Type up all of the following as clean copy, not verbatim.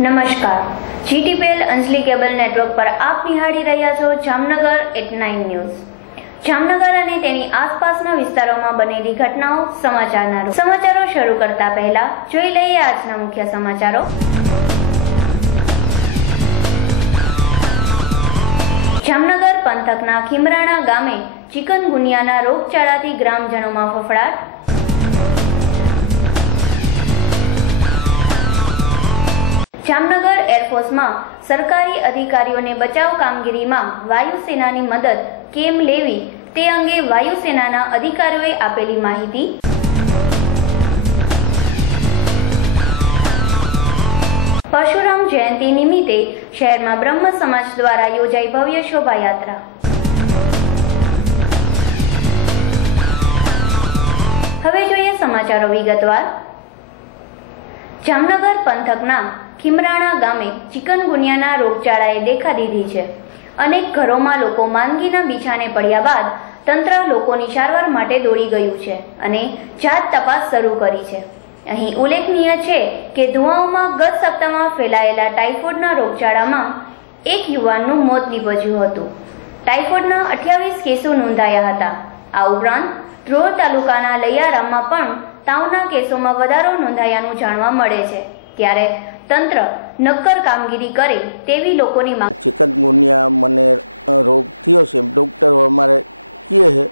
નમસ્કાર, GTPL અંજલી cable network પર આપ નિહાળી રહ્યા છો જામનગર એટ 9 ન્યૂઝ। જામનગર અને તેની આસપાસના વિસ્તારોમાં બનેલી ઘટનાઓ સમાચારો શરૂ કરતા પહેલા જોઈ લઈએ આજના મુખ્ય સમાચારો। જામનગર પંથકના ખીમરાણા ગામે ચિકનગુનિયાના રોગચાળાથી ગ્રામજનોમાં ફફડાટ। જામનગર એરફોર્સમાં સરકારી અધિકારીઓને બચાવ કામગીરીમાં વાયુસેનાની મદદ કેમ લેવી તે અંગે વાયુસેનાના અધિકારીઓએ આપેલી માહિતી। પરશુરામ જયંતિ નિમિત્તે શહેરમાં બ્રહ્મ સમાજ દ્વારા યોજાઈ ભવ્ય શોભાયાત્રા। હવે જોઈએ સમાચારો વિગતવાર। જામનગર પંથકના ખીમરાણા ગામે ચિકનગુનિયાના રોગચાળાએ દેખા દીધી છે। અનેક ઘરોમાં લોકો માંદગીના બીછાને પડ્યા બાદ તંત્ર લોકોની સારવાર માટે દોડી ગયું છે અને જાત તપાસ શરૂ કરી છે। અહીં ઉલ્લેખનીય છે કે ધુવાઓમાં ગત સપ્તાહમાં ફેલાયેલા ટાઇફોઇડના રોગચાળામાં એક યુવાનનું મોત નીપજ્યું હતું। ટાઇફોઇડના 28 કેસો નોંધાયા હતા। આ ઉપરાંત ધ્રોલ તાલુકાના લૈયારામમાં પણ તાવના કેસોમાં વધારો નોંધાયાનું જાણવા મળે છે। ત્યારે તંત્ર નક્કર કામગીરી કરે તેવી લોકોની માંગ। ચિકનગુનિયા મને રોગ થયો છે, ડૉક્ટર અમારે કહે છે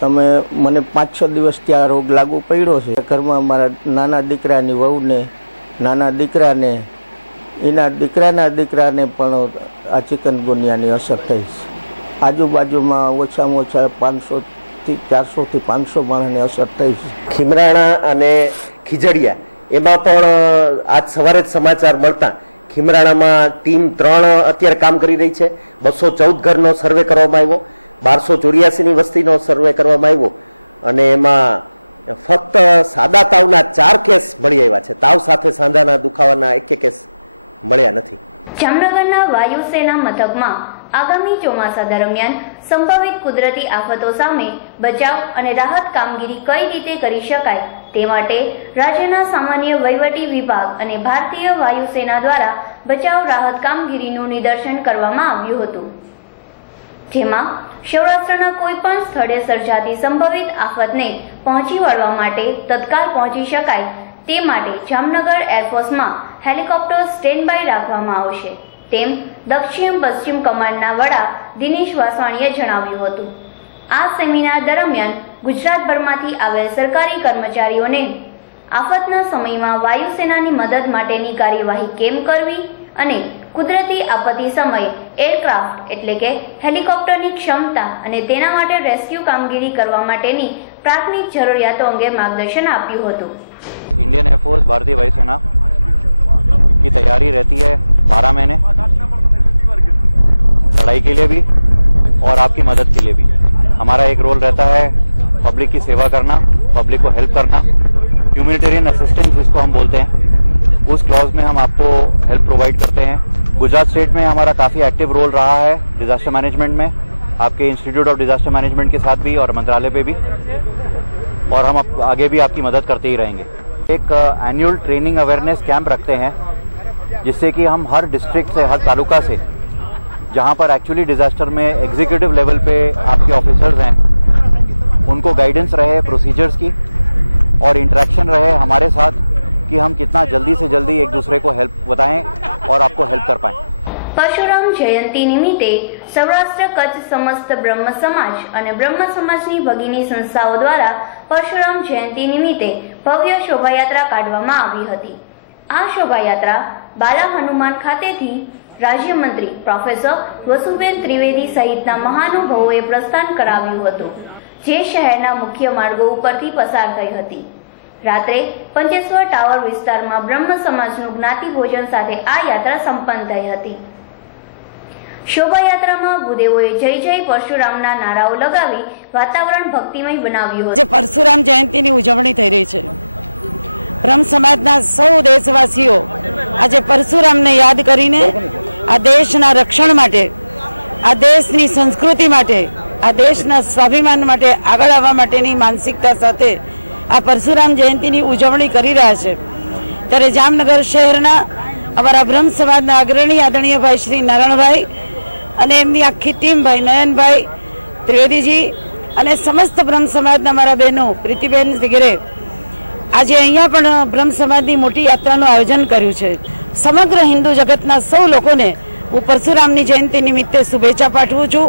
તમે મને 5-6 દિવસ ત્યાં રોગ લાગુ પડ્યો છે। ઘરમાં મારા નાના દીકરાની વહુને, નાના દીકરાને, એના દીકરાને પણ આ ચિકનગુનિયાની અસર થઈ છે। આજુબાજુમાં ઓછામાં ઓછા 400 થી 500 માણસને અસર થઈ છે। ખીમરાણા અને ખીજડીયા એમાં પણ આજ સવારે જ સમાચાર મળતા ખીમરાણામાં ટીમ 3 અત્યારે કામ કરી રહી છે। 214 ઘરનો સર્વે કરવામાં આવ્યો, 1284ની વસ્તીનો સર્વે કરવામાં આવ્યો અને એમાં ફક્ત સાદા તાવના 4 કેસ મળી આવ્યા છે। તાવ સાથે સાંધાના દુખાવાના 1 કેસ મળ્યા નથી। જામનગરના વાયુસેના મથકમાં આગામી ચોમાસા દરમિયાન સંભવિત કુદરતી આફતો સામે બચાવ અને રાહત કામગીરી કઈ રીતે કરી શકાય તે માટે રાજ્યના સામાન્ય વહીવટી વિભાગ અને ભારતીય વાયુસેના દ્વારા બચાવ રાહત કામગીરીનું નિદર્શન કરવામાં આવ્યું હતું, જેમાં સૌરાષ્ટ્રના કોઈ પણ સ્થળે સર્જાતી સંભવિત આફતને પહોંચી વળવા માટે તત્કાલ પહોંચી શકાય તે માટે જામનગર એરફોર્સમાં હેલિકોપ્ટર સ્ટેન્ડ બાય રાખવામાં આવશે તેમ દક્ષિણ પશ્ચિમ કમાન્ડના વડા દિનેશ વાસવાણીએ જણાવ્યું હતું। આ સેમિનાર દરમિયાન ગુજરાતભરમાંથી આવેલ સરકારી કર્મચારીઓને આફતના સમયમાં વાયુસેનાની મદદ માટેની કાર્યવાહી કેમ કરવી અને કુદરતી આપત્તિ સમયે એરક્રાફ્ટ એટલે કે હેલિકોપ્ટરની ક્ષમતા અને તેના માટે રેસ્ક્યુ કામગીરી કરવા માટેની પ્રાથમિક જરૂરિયાતો અંગે માર્ગદર્શન આપ્યું હતું। इंडियन एयरफोर्स भारतीय वायुसेना की तैयारी रहती है 12 महीने लड़ाई के लिए भी और आपकी मदद के लिए भी। हमारा एक रोल रहता है पब्लिक की सेवा करना, पब्लिक को हेल्प करना, ह्यूमैनिटेरियन असिस्टेंस जिसको हम बोलते हैं, उस क्लॉज में हम आपको हेल्प प्रोवाइड करते हैं। गुजरात स्टेट में हमारा काफ़ी एक्टिव रोल रहा है डिजास्टर मैनेजमेंट में, आपके इंस्टीट्यूट ऑफ डिजास्टर मैनेजमेंट के साथ भी और मंत्रालय पे भी, और हम आगे भी आपकी मदद करते ही रहेंगे। एक एनुअल ट्रेनिंग अवेयरनेस कैंप रखते हैं जिससे कि हम हर डिस्ट्रिक्ट से, हर तालुका से, जहां पर एक्चुअली डिजास्टर में एग्जीक्यूटिव लेवल पे आपके ऑफिसर्स हैं, उनको गाइडेंस रहे प्रोसीजर्स की और इंटरेक्शन रहे हमारे साथ कि हम कितना जल्दी से जल्दी एक दूसरे को हेल्प बताएं और आपको हेल्प कर पाएं। પરશુરામ જયંતિ નિમિત્તે સૌરાષ્ટ્ર કચ્છ સમસ્ત બ્રહ્મ સમાજ અને બ્રહ્મ સમાજની ભગીની સંસ્થાઓ દ્વારા પરશુરામ જયંતિ નિમિત્તે ભવ્ય શોભાયાત્રા કાઢવામાં આવી હતી। આ શોભાયાત્રા બાલા હનુમાન ખાતેથી રાજ્યમંત્રી પ્રોફેસર વસુબેન ત્રિવેદી સહિતના મહાનુભાવોએ પ્રસ્થાન કરાવ્યું હતું, જે શહેરના મુખ્ય માર્ગો ઉપરથી પસાર થઈ હતી। રાત્રે પંચેશ્વર ટાવર વિસ્તારમાં બ્રહ્મ સમાજનું જ્ઞાતિ ભોજન સાથે આ યાત્રા સંપન્ન થઈ હતી। શોભાયાત્રામાં ભૂદેવોએ જય જય પરશુરામના નારાઓ લગાવી વાતાવરણ ભક્તિમય બનાવ્યું હતું। પરશુરામ જયંતિની ઉજવણી થઈ રહી છે। બ્રહ્મ સમાજના સૌ દેશવાસીઓ આજે પરશુરામને યાદ કરીને આ દેશના રક્ષણ માટે, આ દેશની સંસ્કૃતિ માટે, આ દેશના સ્વાભિમાન માટે આગળ આવવા માટેની માનસિકતા સાથે આ પરશુરામ જયંતિની ઉજવણી કરી રહ્યા છે। ત્યારે જામનગર શહેરના અમારા બ્રહ્મ સમાજના અગ્રણી આદરણીય ભાઈ શ્રી નારાયણભાઈ અને એમની આખી ટીમ, ભાઈ નયનભાઈ ત્રિવેદીજી અને સમસ્ત બ્રહ્મ સમાજના મારા બહેનો પ્રીતિબેન વગેરે આજે અહીંયા પણ બ્રહ્મ સમાજની મોટી યાત્રાનું આયોજન કર્યું છે. સમગ્ર હિન્દુ જગતના સૌ લોકોને હું પરશુરામની જયંતિ નિમિત્તે શુભેચ્છા પાઠવું છું,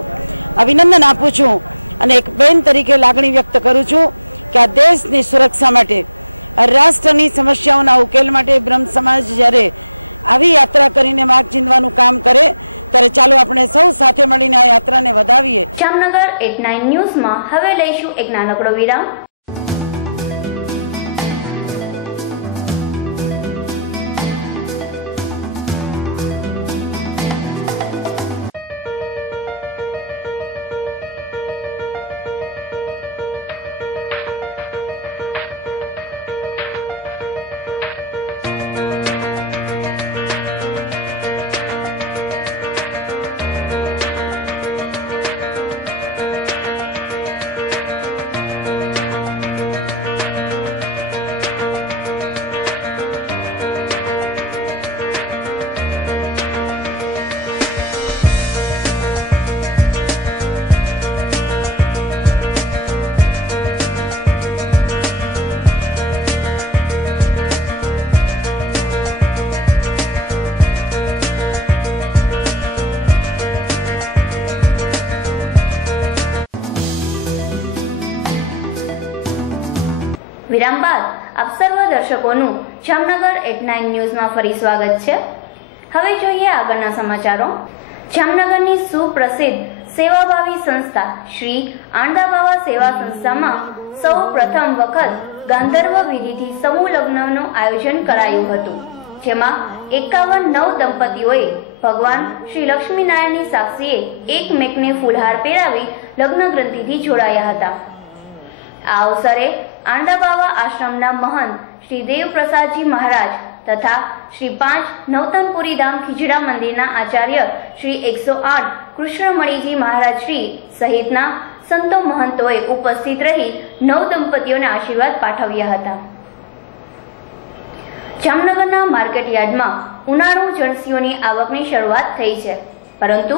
અભિનંદન આપું છું અને એક બહેન તરીકે લાગણી વ્યક્ત કરું છું કે આ દેશની સુરક્ષા માટે, રાષ્ટ્રની સમસ્યાઓના ઉકેલ માટે બ્રહ્મ સમાજ જ્યારે આવી યાત્રા કરીને માર્ગ ચીંધવાનું કામ કરે ત્યારે ચાલો આપણે સૌ સાથે મળીને આ યાત્રાને વધાવીએ. જામનગર 89 ન્યૂઝમાં હવે લઈશું એક નાનકડો વિરામ. વિરામ બાદ આપ સર્વ દર્શકોનું જામનગર 89 ન્યૂઝમાં ફરી સ્વાગત છે. હવે જોઈએ આગળના સમાચારો. જામનગરની સુપ્રસિદ્ધ સેવાભાવી સંસ્થા શ્રી આંડાબાવા સેવા સંસ્થામાં સૌ પ્રથમ વખત ગાંધર્વ વિધિથી સમૂહ લગ્નનું આયોજન કરાયું હતું, જેમાં 51 નવ દંપતીઓએ ભગવાન શ્રી લક્ષ્મીનારાયણની સાક્ષીએ એકમેકને ફૂલહાર પહેરાવી લગ્ન ગ્રંથિથી જોડાયા હતા. આ અવસરે આંડાબાવા આશ્રમના મહંત શ્રી દેવપ્રસાદજી મહારાજ તથા શ્રી 5 નવતનપુરી ધામ ખીજડા મંદિરના આચાર્ય શ્રી 108 કૃષ્ણમણીજી મહારાજ શ્રી સહિતના સંતો મહંતોએ ઉપસ્થિત રહી નવ દંપતીઓને આશીર્વાદ પાઠવ્યા હતા. જામનગરના માર્કેટ યાર્ડમાં ઉનાળુ જણસીઓની આવકની શરૂઆત થઈ છે, પરંતુ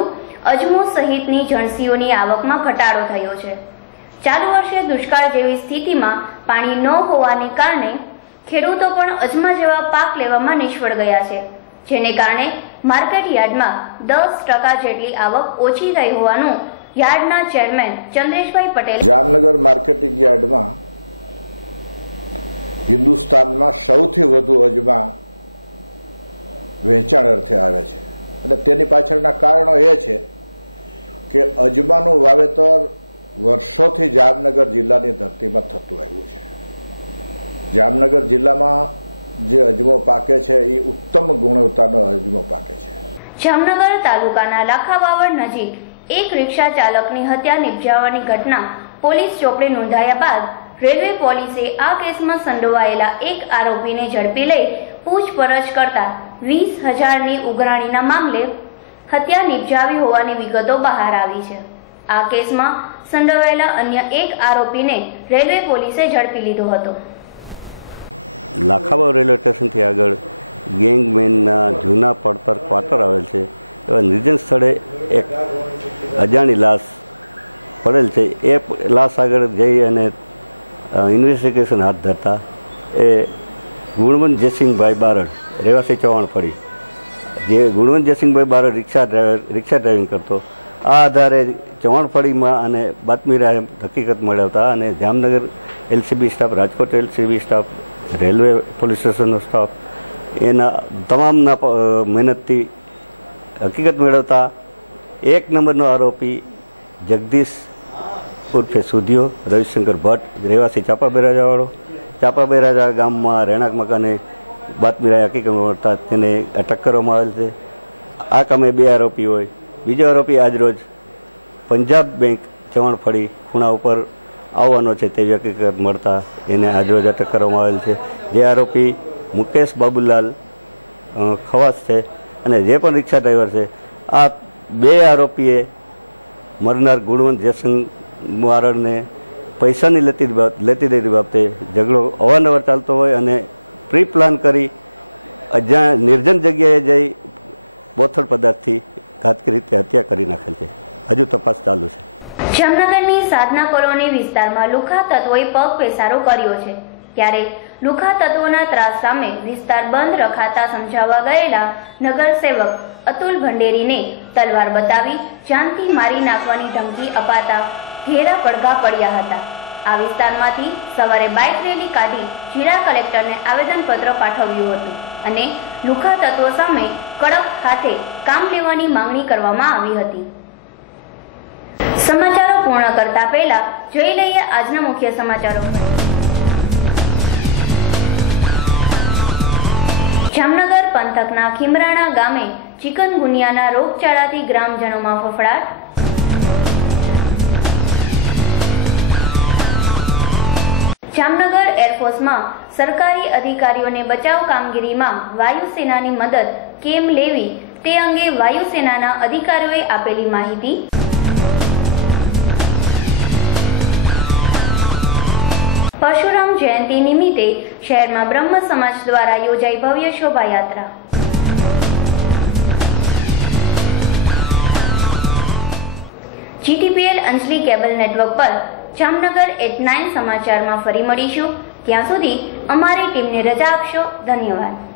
અજમો સહિતની જણસીઓની આવકમાં ઘટાડો થયો છે. ચાલુ વર્ષે દુષ્કાળ જેવી સ્થિતિમાં પાણી ન હોવાને કારણે ખેડૂતો પણ અજમા જેવા પાક લેવામાં નિષ્ફળ ગયા છે, જેને કારણે માર્કેટ યાર્ડમાં 10% જેટલી આવક ઓછી થઈ હોવાનું યાર્ડના ચેરમેન ચંદ્રેશભાઈ પટેલ. જામનગર માર્કેટિંગ યાર્ડમાં હિન્દુસ્તાનમાં સૌથી વધુ અજમા વહેંચાણ અર્થે આવે છે અને તેની પાછળના કારણો એ છે કે અજમાનું વાવેતર વર્ષોથી જામનગર જિલ્લાની ધરતીમાં થતું આવ્યું છે. જામનગર જિલ્લામાં જે અજમો પાકે છે એ ઉત્તમ ગુણવત્તાનો અજમો પાકે છે. જામનગર તાલુકાના લાખાવાવડ નજીક એક રિક્ષા ચાલકની હત્યા નિપજાવવાની ઘટના પોલીસ ચોપડે નોંધાયા બાદ રેલવે પોલીસે આ કેસમાં સંડોવાયેલા એક આરોપીને ઝડપી લઈ પૂછપરછ કરતા 20,000ની ઉઘરાણીના મામલે હત્યા નિપજાવી હોવાની વિગતો બહાર આવી છે. આ કેસમાં સંડોવાયેલા અન્ય એક આરોપીને રેલવે પોલીસે ઝડપી લીધો હતો. લાખાવાવ રેલવે સ્ટેશનથી આગળ ગેંગમેનના જૂના પડતર ક્વાર્ટર આવેલ છે, એવા નિર્જન સ્થળે એક અજાણી લાશ પડેલ છે. એ લાશ આગળ જઈ અને ઇન્વેસ્ટિગેશન હાથ ધરતા એ ગુણવંત જયસિંહભાઈ બારડ રહેવાસી ચવાણફળી, જે ગુણવંત જયસિંહભાઈ બારડ રિક્ષા ડ્રાઇવિંગ કરતો, આ આધારે ચવાણફળીમાં અને બાતમી રાહે હકીકત મેળવતા અને Jamnagar LCB staff, Rajkot LCB staff, railway police સ્ટેશનનો સ્ટાફ એના તમામના મહેનતથી હકીકત મેળવતા એક નંબરનો આરોપી જગદીશ ઉર્ફે સુધિયો રવિશંકર ભટ્ટ રહેવાસી ચાપાબેરાજાવાળો, ચાપાબેરાજા ગામમાં રહેણાંક મકાને બાતમી રાહે હકીકત મળતા તેને અટક કરવામાં આવેલ છે. આ કામે 2 આરોપી હોય. બીજો આરોપી આજરોજ પંજાબ બેંક ચવાણફળી ખૂણા ઉપર આવવાનો છે તેવી હકીકત મળતા એને આજરોજ અટક કરવામાં આવેલ છે. જે આરોપી મુકેશ બાબુલાલ ખવાસ છે અને જે પણ રિક્ષા ડ્રાઈવર છે, આ 2 આરોપીએ મરનાર ગુણવંત જયસિંહ બારડને પૈસાની લેતી દેતી બાબતે ઝઘડો અવારનવાર ચાલતો હોય અને પ્રી પ્લાન કરી નિર્જન જગ્યાએ જઈ બોથડ પદાર્થથી ઘાતકી રીતે હત્યા કરી નાખેલ છે. હજુ તપાસ ચાલુ છે. જામનગરની સાધના કોલોની વિસ્તારમાં લુખ્ખા તત્વોએ પગ પેસારો કર્યો છે. ત્યારે લુખ્ખા તત્વોના ત્રાસ સામે વિસ્તાર બંધ રખાતા સમજાવવા ગયેલા નગરસેવક અતુલ ભંડેરીને તલવાર બતાવી જાનથી મારી નાખવાની ધમકી અપાતા ઘેરા પડઘા પડ્યા હતા. આ વિસ્તારમાંથી સવારે બાઇક રેલી કાઢી જિલ્લા કલેક્ટરને આવેદનપત્ર પાઠવ્યું હતું અને લુખ્ખા તત્વો સામે કડક હાથે કામ લેવાની માંગણી કરવામાં આવી હતી. સમાચારો પૂર્ણ કરતા પહેલા જોઈ લઈએ આજના મુખ્ય સમાચારો પર. જામનગર પંથકના ખીમરાણા ગામે ચિકનગુનિયાના રોગચાળાથી ગ્રામજનોમાં ફફડાટ. જામનગર એરફોર્સમાં સરકારી અધિકારીઓને બચાવ કામગીરીમાં વાયુસેનાની મદદ કેમ લેવી તે અંગે વાયુસેનાના અધિકારીઓએ આપેલી માહિતી. પરશુરામ જયંતિ નિમિત્તે શહેરમાં બ્રહ્મ સમાજ દ્વારા યોજાઈ ભવ્ય શોભાયાત્રા. GTPL અંજલી કેબલ નેટવર્ક પર જામનગર એટ 9 સમાચારમાં ફરી મળીશું. ત્યાં સુધી અમારી ટીમને રજા આપશો. ધન્યવાદ.